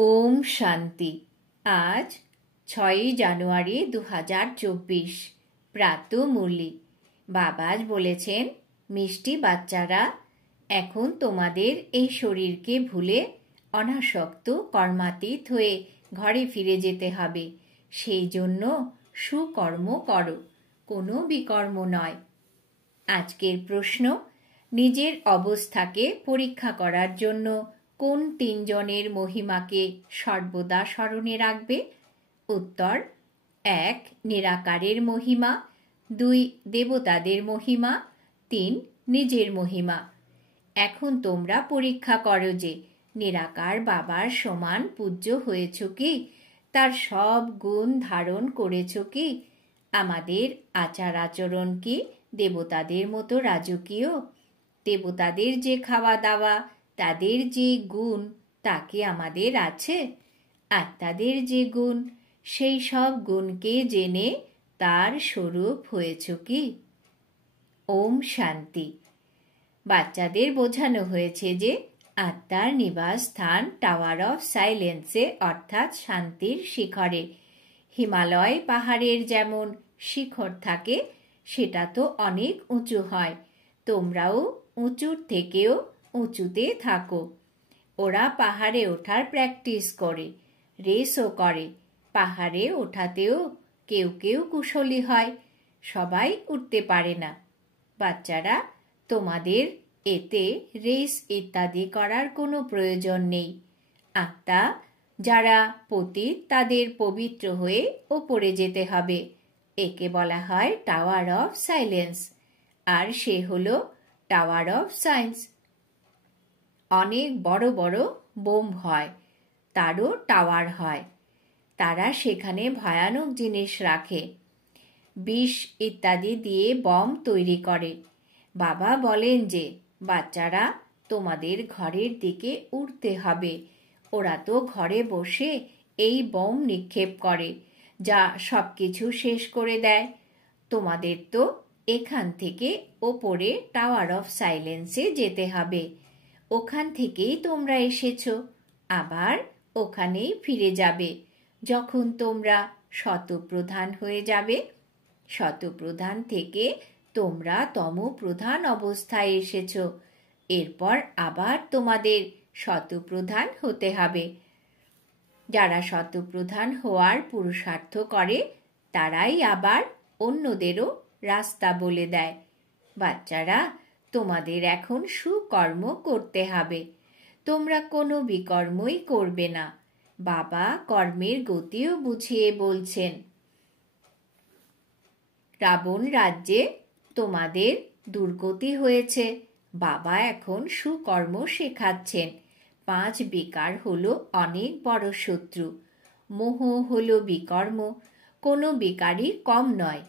ওম শান্তি। আজ 6ই জানুয়ারি 2024 প্রাতঃমূর্লি। বাবা আজ বলেছেন, মিষ্টি বাচ্চারা, এখন তোমাদের এই শরীরকে ভুলে অনাসক্ত কর্মাতীত হয়ে ঘরে ফিরে যেতে হবে। সেই জন্য সুকর্ম করো, কোনো বিকর্ম নয়। আজকের প্রশ্ন, নিজের অবস্থাকে পরীক্ষা করার জন্য কোন 3 জনের মহিমাকে সর্বদা স্মরণে রাখবে? উত্তর: 1. নিরাকারের মহিমা, 2. দেবতাদের মহিমা, 3. নিজের মহিমা। এখন তোমরা পরীক্ষা করো যে নিরাকার বাবার সমান পূজ্য হয়েছ কি, তার সব গুণ ধারণ করেছ কি, আমাদের আচার আচরণ কি দেবতাদের মতো রাজকীয়, দেবতাদের যে খাওয়া দাওয়া, তাদের যে গুণ তা কি আমাদের আছে? আত্মাদের যে গুণ, সেই সব গুণকে জেনে তার স্বরূপ হয়েছ কি? ওম শান্তি। বাচ্চাদের বোঝানো হয়েছে যে আত্মার নিবাস স্থান টাওয়ার অফ সাইলেন্সে, অর্থাৎ শান্তির শিখরে। হিমালয় পাহাড়ের যেমন শিখর থাকে, সেটা তো অনেক উঁচু হয়। তোমরাও উঁচুর থেকেও উঁচুতে থাকো। ওরা পাহাড়ে ওঠার প্র্যাকটিস করে, রেসও করে। পাহাড়ে ওঠাতেও কেউ কেউ কুশলী হয়, সবাই উঠতে পারে না। বাচ্চারা, তোমাদের এতে রেস ইত্যাদি করার কোনো প্রয়োজন নেই। আত্মা যারা পতিত, তাদের পবিত্র হয়ে ওপরে যেতে হবে। একে বলা হয় টাওয়ার অফ সাইলেন্স, আর সে হলো টাওয়ার অফ সায়েন্স। অনেক বড় বড় বোম হয়, তারও টাওয়ার হয়। তারা সেখানে ভয়ানক জিনিস রাখে, বিষ ইত্যাদি দিয়ে বম তৈরি করে। বাবা বলেন যে, বাচ্চারা, তোমাদের ঘরের দিকে উঠতে হবে। ওরা তো ঘরে বসে এই বোম নিক্ষেপ করে, যা সবকিছু শেষ করে দেয়। তোমাদের তো এখান থেকে ওপরে টাওয়ার অফ সাইলেন্সে যেতে হবে। ওখান থেকেই তোমরা এসেছো, আবার ওখানেই ফিরে যাবে যখন তোমরা শতপ্রধান হয়ে যাবে। শতপ্রধান থেকে তোমরা তমপ্রধান অবস্থায় এসেছো। এরপর আবার তোমাদের শতপ্রধান হতে হবে। যারা শতপ্রধান হওয়ার পুরুষার্থ করে, তারাই আবার অন্যদেরও রাস্তা বলে দেয়। বাচ্চারা, তোমাদের এখন সুকর্ম করতে হবে। তোমরা কোনো বিকর্মই করবে না। বাবা কর্মের গতিও বুঝিয়ে বলছেন। রাবণ রাজ্যে তোমাদের দুর্গতি হয়েছে। বাবা এখন সুকর্ম শেখাচ্ছেন। 5 বিকার হলো অনেক বড় শত্রু। মোহ হলো বিকর্ম, কোনো বিকারই কম নয়।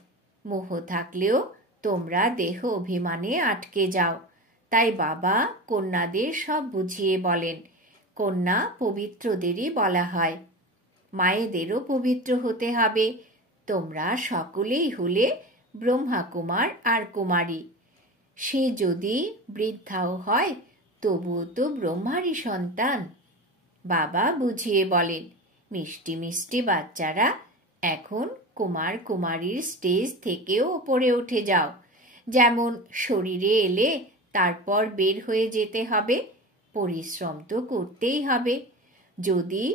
মোহ থাকলেও তোমরা দেহ অভিমানে আটকে যাও। তাই বাবা কন্যাদের সব বুঝিয়ে বলেন। কন্যা পবিত্রদেরই বলা হয়। মায়েদেরও পবিত্র হতে হবে। তোমরা সকলেই হলে ব্রহ্মা কুমার আর কুমারী। সে যদি বৃদ্ধাও হয়, তবুও তো ব্রহ্মারই সন্তান। বাবা বুঝিয়ে বলেন, মিষ্টি মিষ্টি বাচ্চারা, এখন কুমার কুমারীর স্টেজ থেকেও ওপরে উঠে যাও। যেমন শরীরে এলে তারপর বের হয়ে যেতে হবে, পরিশ্রম তো করতেই হবে। যদি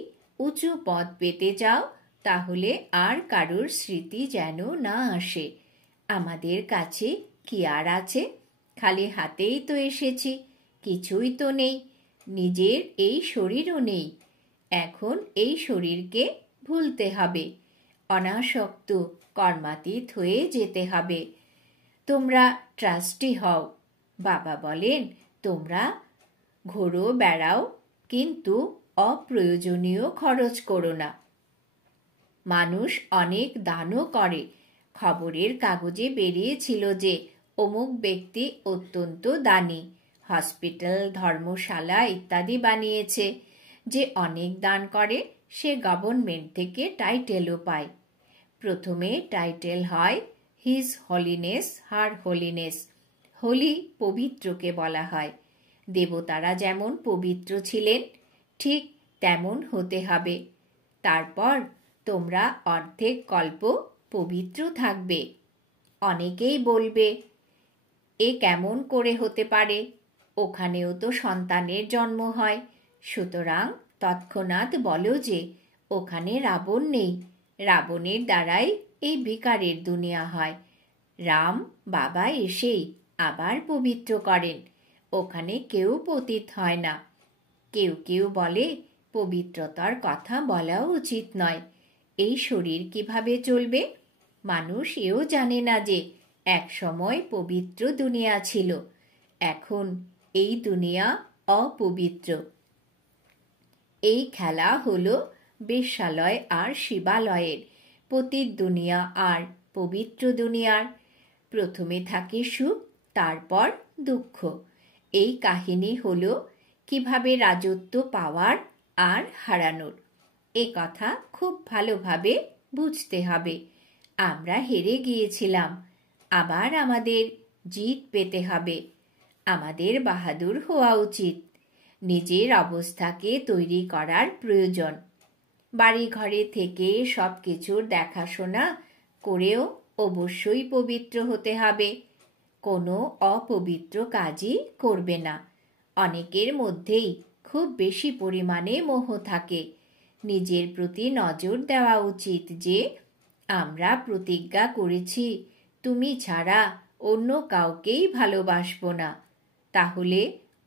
উঁচু পদ পেতে চাও, তাহলে আর কারোর স্মৃতি যেন না আসে। আমাদের কাছে কি আর আছে? খালি হাতেই তো এসেছি, কিছুই তো নেই। নিজের এই শরীরও নেই। এখন এই শরীরকে ভুলতে হবে, অনাসক্ত কর্মাতীত হয়ে যেতে হবে। তোমরা ট্রাস্টি হও। বাবা বলেন, তোমরা ঘোরো বেড়াও, কিন্তু অপ্রয়োজনীয় খরচ করো না। মানুষ অনেক দানও করে। খবরের কাগজে বেরিয়েছিল যে অমুক ব্যক্তি অত্যন্ত দানী, হসপিটাল, ধর্মশালা ইত্যাদি বানিয়েছে। যে অনেক দান করে সে গভর্নমেন্ট থেকে টাইটেলও পায়। প্রথমে টাইটেল হয় হিজ হলিনেস, হার হোলিনেস। হোলি পবিত্রকে বলা হয়। দেবতারা যেমন পবিত্র ছিলেন, ঠিক তেমন হতে হবে। তারপর তোমরা অর্ধেক কল্প পবিত্র থাকবে। অনেকেই বলবে, এ কেমন করে হতে পারে? ওখানেও তো সন্তানের জন্ম হয়, সুতরাং তৎক্ষণাৎ বলো যে ওখানে রাবণ নেই। রাবণের দ্বারাই এই বিকারের দুনিয়া হয়। রাম বাবা এসেই আবার পবিত্র করেন। ওখানে কেউ পতিত হয় না। কেউ কেউ বলে পবিত্রতার কথা বলাও উচিত নয়। এই শরীর কিভাবে চলবে? মানুষ এও জানে না যে এক সময় পবিত্র দুনিয়া ছিল, এখন এই দুনিয়া অপবিত্র। এই খেলা হলো বেশ্যালয় আর শিবালয়ের, পতিত দুনিয়া আর পবিত্র দুনিয়ার। প্রথমে থাকে সুখ, তারপর দুঃখ। এই কাহিনী হলো কিভাবে রাজত্ব পাওয়ার আর হারানোর। এ কথা খুব ভালোভাবে বুঝতে হবে। আমরা হেরে গিয়েছিলাম, আবার আমাদের জিত পেতে হবে। আমাদের বাহাদুর হওয়া উচিত। নিজের অবস্থাকে তৈরি করার প্রয়োজন। বাড়ি ঘরে থেকে সব কিছুর দেখাশোনা করেও অবশ্যই পবিত্র হতে হবে। কোনো অপবিত্র কাজই করবে না। অনেকের মধ্যেই খুব বেশি পরিমাণে মোহ থাকে। নিজের প্রতি নজর দেওয়া উচিত যে আমরা প্রতিজ্ঞা করেছি তুমি ছাড়া অন্য কাউকেই ভালোবাসবো না। তাহলে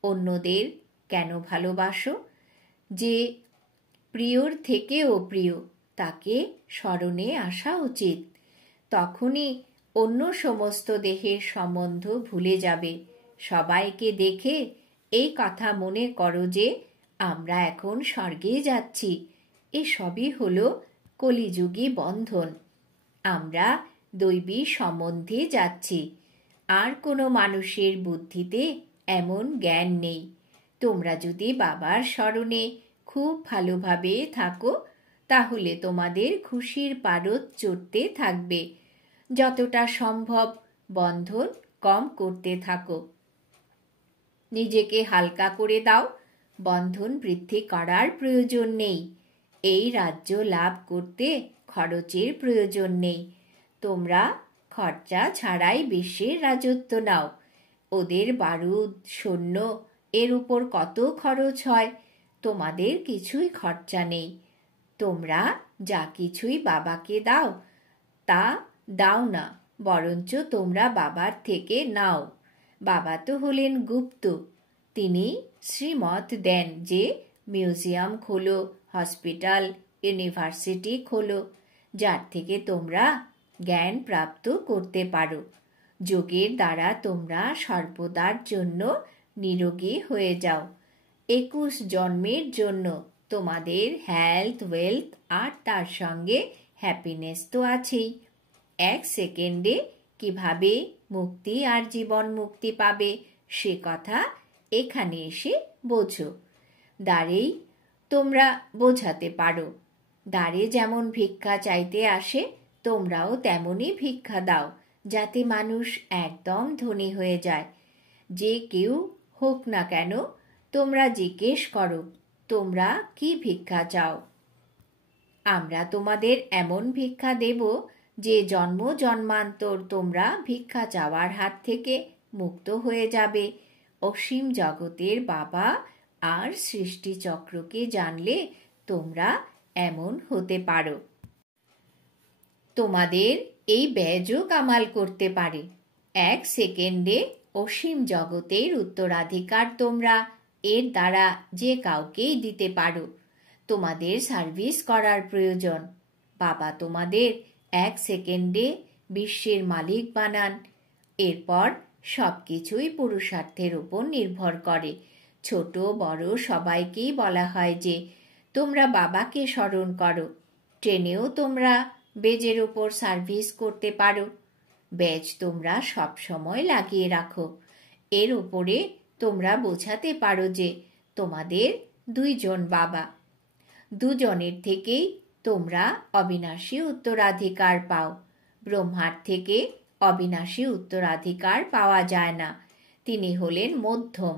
অন্যদের কেন ভালোবাসো? যে প্রিয়র থেকেও প্রিয়, তাকে স্মরণে আসা উচিত। তখনই অন্য সমস্ত দেহের সম্বন্ধ ভুলে যাবে। সবাইকে দেখে এই কথা মনে করো যে আমরা এখন স্বর্গে যাচ্ছি। এসবই হলো কলিযুগী বন্ধন। আমরা দৈবী সম্বন্ধে যাচ্ছি। আর কোনো মানুষের বুদ্ধিতে এমন জ্ঞান নেই। তোমরা যদি বাবার স্মরণে খুব ভালোভাবে থাকো, তাহলে তোমাদের খুশির পারদ চড়তে থাকবে। যতটা সম্ভব বন্ধন কম করতে থাকো। নিজেকে হালকা করে দাও। বন্ধন বৃদ্ধি করার প্রয়োজন নেই। এই রাজ্য লাভ করতে খরচের প্রয়োজন নেই। তোমরা খরচা ছাড়াই বিশ্বের রাজত্ব নাও। ওদের বারুদ, সৈন্য এর উপর কত খরচ হয়, তোমাদের কিছুই খরচা নেই। তোমরা যা কিছুই বাবাকে দাও তা দাও না, বরঞ্চ তোমরা বাবার থেকে নাও। বাবা তো হলেন গুপ্ত। তিনি শ্রীমত দেন যে মিউজিয়াম খোলো, হসপিটাল, ইউনিভার্সিটি খোলো, যার থেকে তোমরা জ্ঞান প্রাপ্ত করতে পারো। যোগের দ্বারা তোমরা সর্বদার জন্য নিরোগী হয়ে যাও। 21 জন্মের জন্য তোমাদের হেলথ, ওয়েলথ আর তার সঙ্গে হ্যাপিনেস তো আছেই। 1 সেকেন্ডে কিভাবে মুক্তি আর জীবন মুক্তি পাবে সে কথা এখানে এসে বোঝো। দ্বারেই তোমরা বোঝাতে পারো। দ্বারে যেমন ভিক্ষা চাইতে আসে, তোমরাও তেমনই ভিক্ষা দাও, যাতে মানুষ একদম ধনী হয়ে যায়। যে কেউ হোক না কেন, তোমরা জিজ্ঞেস করো তোমরা কি ভিক্ষা চাও। আমরা তোমাদের এমন ভিক্ষা দেব যে জন্ম জন্মান্তর তোমরা ভিক্ষা চাওয়ার হাত থেকে মুক্ত হয়ে যাবে। অসীম জগতের বাবা আর সৃষ্টিচক্রকে জানলে তোমরা এমন হতে পারো। তোমাদের এই ব্যাজও কামাল করতে পারে। 1 সেকেন্ডে অসীম জগতের উত্তরাধিকার তোমরা এর দ্বারা যে কাউকেই দিতে পারো। তোমাদের সার্ভিস করার প্রয়োজন। বাবা তোমাদের 1 সেকেন্ডে বিশ্বের মালিক বানান। এরপর সবকিছুই পুরুষার্থের উপর নির্ভর করে। ছোট বড় সবাইকেই বলা হয় যে তোমরা বাবাকে স্মরণ করো। ট্রেনেও তোমরা বেজের উপর সার্ভিস করতে পারো। ব্যাজ তোমরা সব সময় লাগিয়ে রাখো। এর উপরে তোমরা বোঝাতে পারো যে তোমাদের 2 জন বাবা। 2 জনের থেকেই তোমরা অবিনাশী উত্তরাধিকার পাও। ব্রহ্মার থেকে অবিনাশী উত্তরাধিকার পাওয়া যায় না। তিনি হলেন মধ্যম।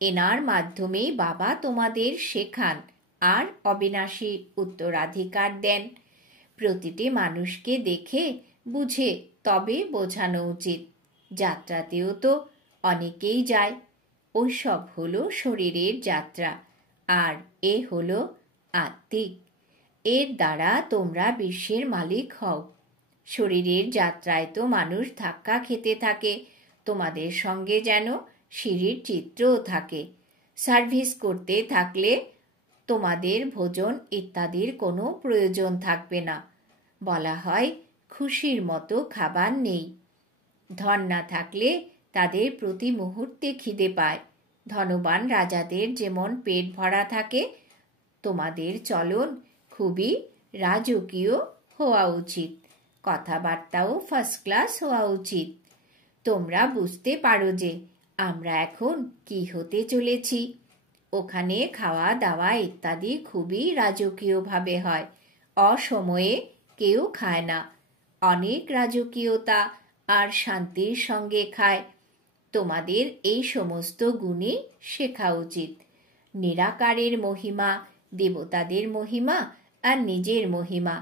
এনার মাধ্যমেই বাবা তোমাদের শেখান আর অবিনাশী উত্তরাধিকার দেন। প্রতিটি মানুষকে দেখে বুঝে তবে বোঝানো উচিত। যাত্রাতেও তো অনেকেই যায়। ওইসব হলো শরীরের যাত্রা, আর এ হলো আত্মিক। এর দ্বারা তোমরা বিশ্বের মালিক হও। শরীরের যাত্রায় তো মানুষ ধাক্কা খেতে থাকে, তোমাদের সঙ্গে যেন সিঁড়ির চিত্রও থাকে। সার্ভিস করতে থাকলে তোমাদের ভোজন ইত্যাদির কোনো প্রয়োজন থাকবে না। বলা হয় খুশির মতো খাবার নেই। ধন না থাকলে তাদের প্রতি মুহূর্তে খিদে পায়। ধনবান রাজাদের যেমন পেট ভরা থাকে, তোমাদের চলন খুবই রাজকীয় হওয়া উচিত। কথাবার্তাও ফার্স্ট ক্লাস হওয়া উচিত। তোমরা বুঝতে পারো যে আমরা এখন কি হতে চলেছি। ওখানে খাওয়া দাওয়া ইত্যাদি খুবই রাজকীয়ভাবে হয়। অসময়ে কেউ খায় না। অনেক রাজকীয়তা আর শান্তির সঙ্গে খায়। তোমাদের এই সমস্ত গুণই শেখা উচিত। নিরাকারের মহিমা, দেবতাদের মহিমা আর নিজের মহিমা,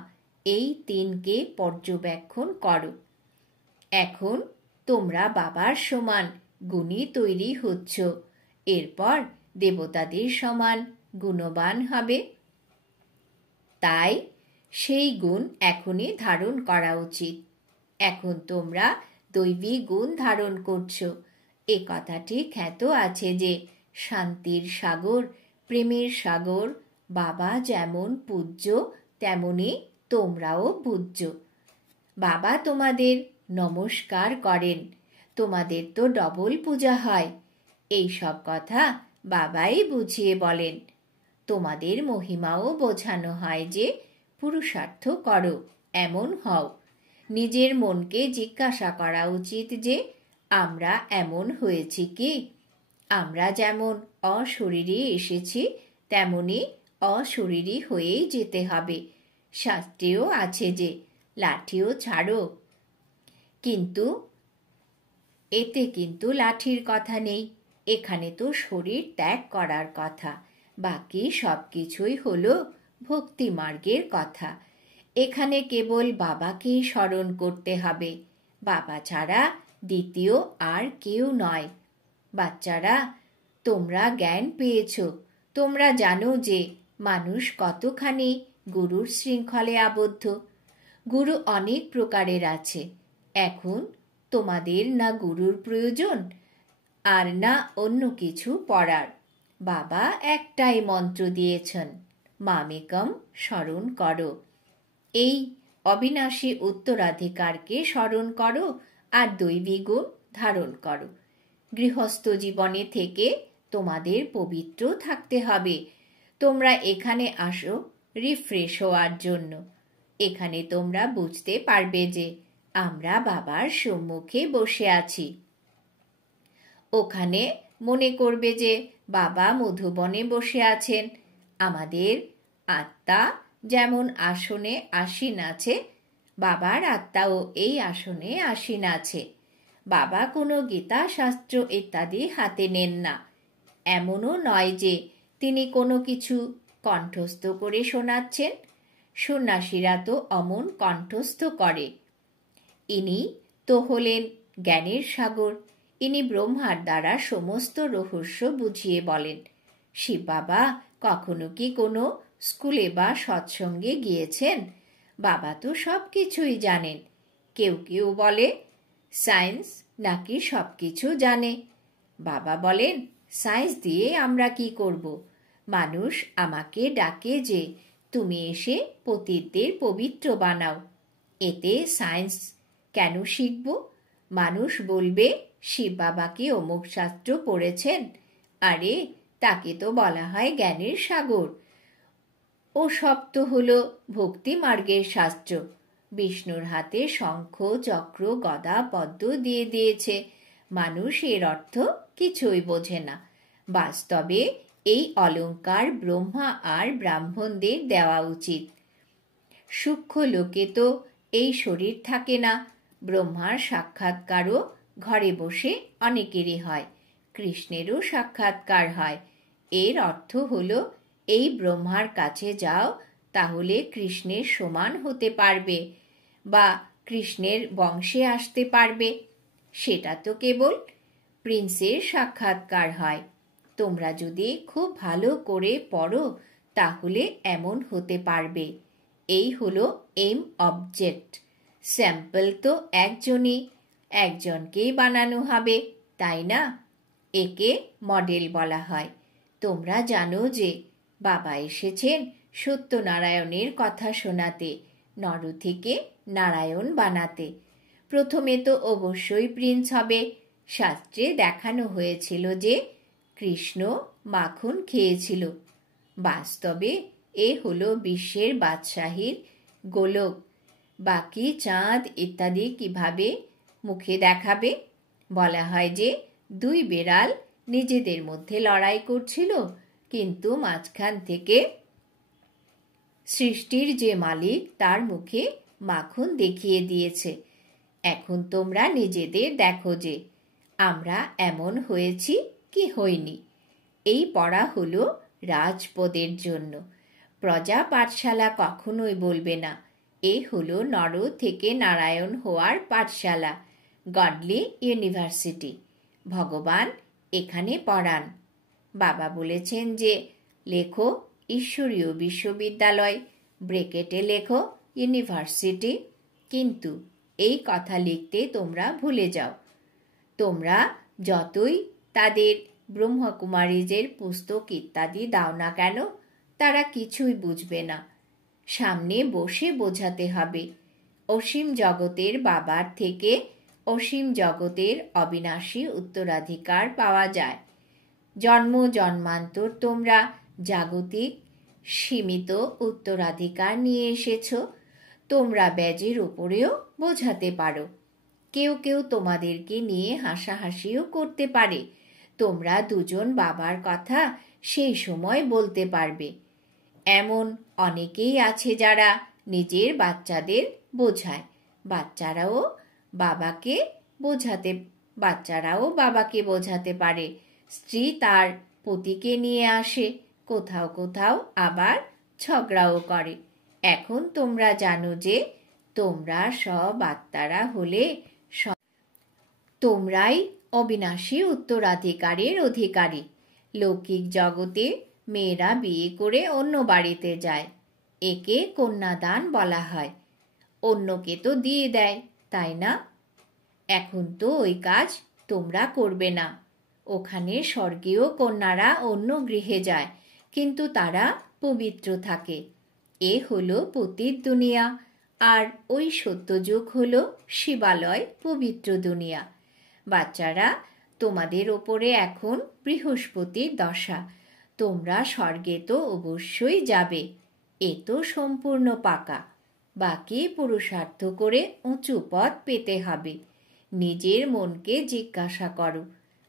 এই তিনকে পর্যবেক্ষণ করো। এখন তোমরা বাবার সমান গুণী তৈরি হচ্ছ। এরপর দেবতাদের সমান গুণবান হবে। তাই সেই গুণ এখনই ধারণ করা উচিত। এখন তোমরা দৈবী গুণ ধারণ করছো। এ কথাটি খ্যাত আছে যে শান্তির সাগর, প্রেমের সাগর, বাবা যেমন পূজ্য তেমনি তোমরাও পূজ্য। বাবা তোমাদের নমস্কার করেন। তোমাদের তো ডবল পূজা হয়। এই সব কথা বাবাই বুঝিয়ে বলেন। তোমাদের মহিমাও বোঝানো হয় যে পুরুষার্থ করো, এমন হও। নিজের মনকে জিজ্ঞাসা করা উচিত যে আমরা এমন হয়েছি কি? আমরা যেমন অশরীরী এসেছি তেমনি অশরীরী হয়েই যেতে হবে। শাস্ত্রেও আছে যে লাঠিও ছাড়ো, কিন্তু এতে কিন্তু লাঠির কথা নেই। এখানে তো শরীর ত্যাগ করার কথা। বাকি সব কিছুই হলো ভক্তি মার্গের কথা। এখানে কেবল বাবাকেই স্মরণ করতে হবে। বাবা ছাড়া দ্বিতীয় আর কেউ নয়। বাচ্চারা, তোমরা জ্ঞান পেয়েছ। তোমরা জানো যে মানুষ কতখানি গুরুর শৃঙ্খলে আবদ্ধ। গুরু অনেক প্রকারের আছে। এখন তোমাদের না গুরুর প্রয়োজন আর না অন্য কিছু পড়ার। বাবা একটাই মন্ত্র দিয়েছেন, মামেকম স্মরণ করো। এই অবিনাশী উত্তরাধিকারকে স্মরণ করো আর দৈবী গুণ ধারণ করো। গৃহস্থ জীবনে থেকে তোমাদের পবিত্র থাকতে হবে। তোমরা এখানে আসো রিফ্রেশ হওয়ার জন্য। এখানে তোমরা বুঝতে পারবে যে আমরা বাবার সম্মুখে বসে আছি। ওখানে মনে করবে যে বাবা মধুবনে বসে আছেন। আমাদের আত্মা যেমন আসনে আসীন আছে, বাবার আত্মাও এই আসনে আসীন আছে। বাবা কোনো গীতা শাস্ত্র ইত্যাদি হাতে নেন না। এমনও নয় যে তিনি কোনো কিছু কণ্ঠস্থ করে শোনাচ্ছেন। সন্ন্যাসীরা তো অমন কণ্ঠস্থ করে। ইনি তো হলেন জ্ঞানের সাগর। ইনি ব্রহ্মার দ্বারা সমস্ত রহস্য বুঝিয়ে বলেন। শিব বাবা কখনো কি কোনো স্কুলে বা সৎসঙ্গে গিয়েছেন? বাবা তো সব কিছুই জানেন। কেউ কেউ বলে সায়েন্স নাকি সব কিছু জানে। বাবা বলেন, সায়েন্স দিয়ে আমরা কি করব? মানুষ আমাকে ডাকে যে তুমি এসে পতিতদের পবিত্র বানাও। এতে সায়েন্স কেন শিখব? মানুষ বলবে শিব বাবা কি অমুক শাস্ত্র পড়েছেন? আরে, তাকে তো বলা হয় জ্ঞানের সাগর। ও সব তো হলো ভক্তি মার্গের শাস্ত্র। বিষ্ণুর হাতে শঙ্খ, চক্র, গদা, পদ্ম দিয়ে দিয়েছে। মানুষ এর অর্থ কিছুই বোঝে না। বাস্তবে এই অলংকার ব্রহ্মা আর ব্রাহ্মণদের দেওয়া উচিত। সূক্ষ্ম লোকে তো এই শরীর থাকে না। ব্রহ্মার সাক্ষাৎকারও ঘরে বসে অনেকেরই হয়। কৃষ্ণেরও সাক্ষাৎকার হয়। এর অর্থ হলো এই ব্রহ্মার কাছে যাও, তাহলে কৃষ্ণের সমান হতে পারবে বা কৃষ্ণের বংশে আসতে পারবে। সেটা তো কেবল প্রিন্সের সাক্ষাৎকার হয়। তোমরা যদি খুব ভালো করে পড়ো তাহলে এমন হতে পারবে। এই হলো এম অবজেক্ট। স্যাম্পল তো একজনকেই বানানো হবে, তাই না? একে মডেল বলা হয়। তোমরা জানো যে বাবা এসেছেন সত্যনারায়ণের কথা শোনাতে, নর থেকে নারায়ণ বানাতে। প্রথমে তো অবশ্যই প্রিন্স হবে। শাস্ত্রে দেখানো হয়েছিল যে কৃষ্ণ মাখন খেয়েছিল। বাস্তবে এ হলো বিশ্বের বাদশাহীর গোলক। বাকি চাঁদ ইত্যাদি কিভাবে মুখে দেখাবে? বলা হয় যে দুই বেড়াল নিজেদের মধ্যে লড়াই করছিল, কিন্তু মাঝখান থেকে সৃষ্টির যে মালিক তার মুখে মাখন দেখিয়ে দিয়েছে। এখন তোমরা নিজেদের দেখো যে আমরা এমন হয়েছি কি হইনি। এই পড়া হলো রাজপদের জন্য। প্রজা পাঠশালা কখনোই বলবে না। এ হলো নর থেকে নারায়ণ হওয়ার পাঠশালা, গডলি ইউনিভার্সিটি। ভগবান এখানে পড়ান। বাবা বলেছেন যে লেখো ঈশ্বরীয় বিশ্ববিদ্যালয়, ব্রেকেটে লেখো ইউনিভার্সিটি, কিন্তু এই কথা লিখতে তোমরা ভুলে যাও। তোমরা যতই তাদের ব্রহ্মকুমারীদের পুস্তক ইত্যাদি দাও না কেন, তারা কিছুই বুঝবে না। সামনে বসে বোঝাতে হবে। অসীম জগতের বাবার থেকে অসীম জগতের অবিনাশী উত্তরাধিকার পাওয়া যায়। জন্ম জন্মান্তর তোমরা জাগতিক সীমিত উত্তরাধিকার নিয়ে এসেছ। তোমরা ব্যাজের উপরেও বোঝাতে পারো। কেউ কেউ তোমাদেরকে নিয়ে হাসাহাসিও করতে পারে। তোমরা দুজন বাবার কথা সেই সময় বলতে পারবে। এমন অনেকেই আছে যারা নিজের বাচ্চাদের বোঝায়। বাচ্চারাও বাবাকে বোঝাতে পারে। স্ত্রী তার পতিকে নিয়ে আসে, কোথাও কোথাও আবার ঝগড়াও করে। এখন তোমরা জানো যে তোমরা সব আত্মারা হলে তোমরাই অবিনাশী উত্তরাধিকারের অধিকারী। লৌকিক জগতে মেয়েরা বিয়ে করে অন্য বাড়িতে যায়। একে কন্যাদান বলা হয়। অন্যকে তো দিয়ে দেয়, তাই না? এখন তো ওই কাজ তোমরা করবে না। ওখানে স্বর্গীয় কন্যারা অন্য গৃহে যায়, কিন্তু তারা পবিত্র থাকে। এ হলো পতিত দুনিয়া, আর ওই সত্যযুগ হলো শিবালয়, পবিত্র দুনিয়া। বাচ্চারা, তোমাদের ওপরে এখন বৃহস্পতির দশা। তোমরা স্বর্গে তো অবশ্যই যাবে, এ তো সম্পূর্ণ পাকা। বাকি পুরুষার্থ করে উঁচু পদ পেতে হবে। নিজের মনকে জিজ্ঞাসা করো,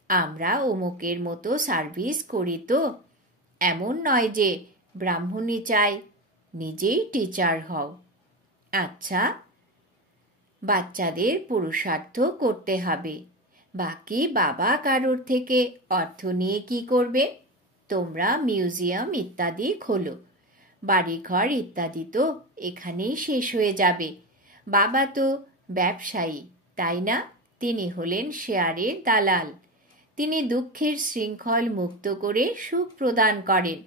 আমরা অমুকের মতো সার্ভিস করি তো? এমন নয় যে ব্রাহ্মণী চাই, নিজেই টিচার হও। আচ্ছা, বাচ্চাদের পুরুষার্থ করতে হবে। বাকি বাবা কারোর থেকে অর্থ নিয়ে কি করবে? তোমরা মিউজিয়াম ইত্যাদি খোলো। বাড়িঘর ইত্যাদি তো এখানেই শেষ হয়ে যাবে। বাবা তো ব্যবসায়ী, তাই না? তিনি হলেন শেয়ারের দালাল। তিনি দুঃখের শৃঙ্খল মুক্ত করে সুখ প্রদান করেন।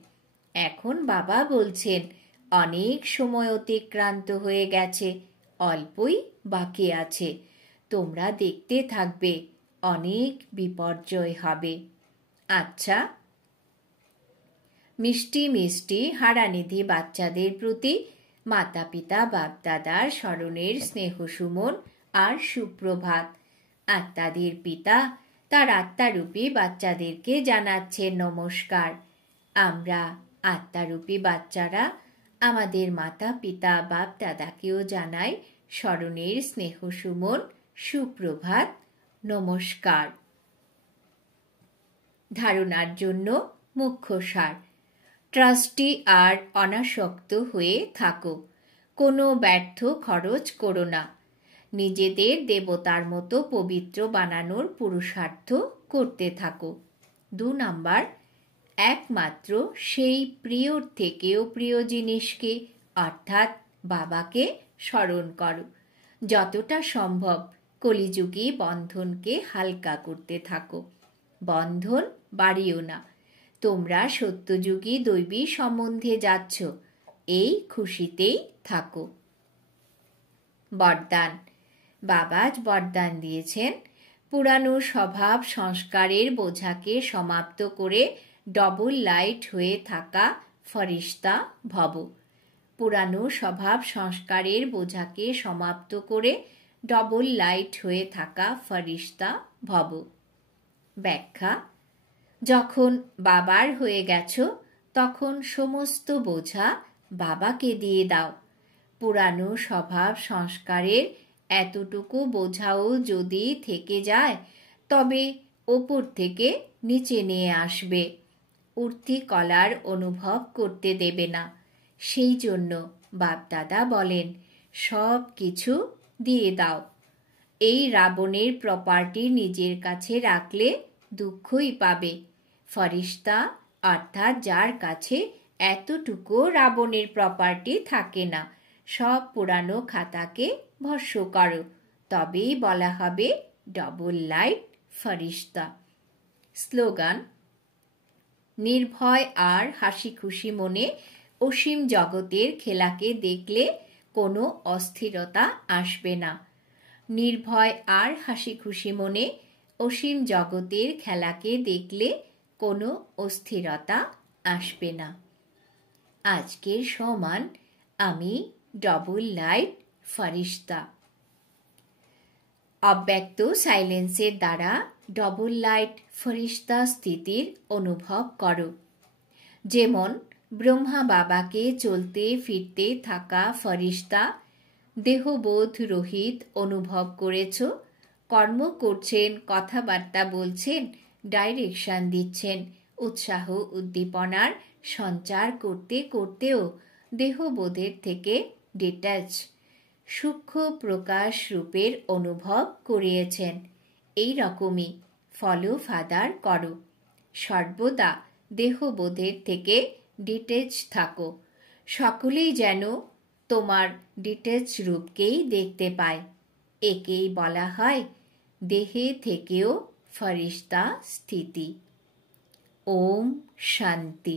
এখন বাবা বলছেন অনেক সময় অতিক্রান্ত হয়ে গেছে, অল্পই বাকি আছে। তোমরা দেখতে থাকবে, অনেক বিপর্যয় হবে। আচ্ছা, মিষ্টি মিষ্টি হারানিধি বাচ্চাদের প্রতি মাতা পিতা বাপদাদার স্মরণের স্নেহ সুমন আর সুপ্রভাত। আত্মাদের পিতা তার আত্মারূপী বাচ্চাদেরকে জানাচ্ছেন নমস্কার। আমরা আত্মারূপী বাচ্চারা আমাদের মাতা পিতা বাপদাদাকেও জানাই স্মরণের স্নেহ সুমন, সুপ্রভাত, নমস্কার। ধারণার জন্য মুখ্য সার: ট্রাস্টি আর অনাসক্ত হয়ে থাকো। কোনো ব্যর্থ খরচ করো না। নিজেদের দেবতার মতো পবিত্র বানানোর পুরুষার্থ করতে থাকো। 2 নাম্বার, একমাত্র সেই প্রিয়র থেকেও প্রিয় জিনিসকে অর্থাৎ বাবাকে স্মরণ করো। যতটা সম্ভব কলিযুগী বন্ধনকে হালকা করতে থাকো, বন্ধন বাড়িও না। তোমরা সত্যযুগী দৈবী সম্বন্ধে যাচ্ছ, এই খুশিতেই থাকো। বরদান। বাবাজ বরদান দিয়েছেন, পুরানো স্বভাব সংস্কারের বোঝাকে সমাপ্ত করে ডবল লাইট হয়ে থাকা ফরিস্তা ভব। পুরানো স্বভাব সংস্কারের বোঝাকে সমাপ্ত করে ডবল লাইট হয়ে থাকা ফরিস্তা ভব। ব্যাখ্যা। যখন বাবার হয়ে গেছ তখন সমস্ত বোঝা বাবাকে দিয়ে দাও। পুরানো স্বভাব সংস্কারের এতটুকু বোঝাও যদি থেকে যায় তবে ওপর থেকে নিচে নিয়ে আসবে, উঠতি কলার অনুভব করতে দেবে না। সেই জন্য বাপদাদা বলেন, সব কিছু দিয়ে দাও। এই রাবণের প্রপার্টি নিজের কাছে রাখলে দুঃখই পাবে। ফরিস্তা অর্থাৎ যার কাছে এতটুকু রাবণের প্রপার্টি থাকে না, সব পুরানো খাতাকে ভস্ম করো, তবেই বলা হবে ডবল লাইট ফরিস্তা। স্লোগান। নির্ভয় আর হাসি খুশি মনে অসীম জগতের খেলাকে দেখলে কোনো অস্থিরতা আসবে না। নির্ভয় আর হাসি খুশি মনে অসীম জগতের খেলাকে দেখলে কোনো অস্থিরতা আসবে না। আজকের সমান আমি ডবল লাইট ফরিস্তা। অব্যক্ত সাইলেন্সের দ্বারা ডবল লাইট ফরিস্তা স্থিতির অনুভব করো। যেমন ব্রহ্মা বাবাকে চলতে ফিরতে থাকা ফরিস্তা দেহবোধ রহিত অনুভব করেছ, কর্ম করছেন, কথাবার্তা বলছেন, ডাইরেকশন দিচ্ছেন, উৎসাহ উদ্দীপনার সঞ্চার করতে করতেও দেহবোধের থেকে ডিট্যাচ সূক্ষ্ম প্রকাশ রূপের অনুভব করিয়েছেন। এই রকমই ফলো ফাদার করো। সর্বদা দেহবোধের থেকে ডিটেচ থাকো। সকলেই যেন তোমার ডিটেচ রূপকেই দেখতে পায়। একেই বলা হয় দেহে থেকেও ফরিস্তা স্থিতি। ওম শান্তি।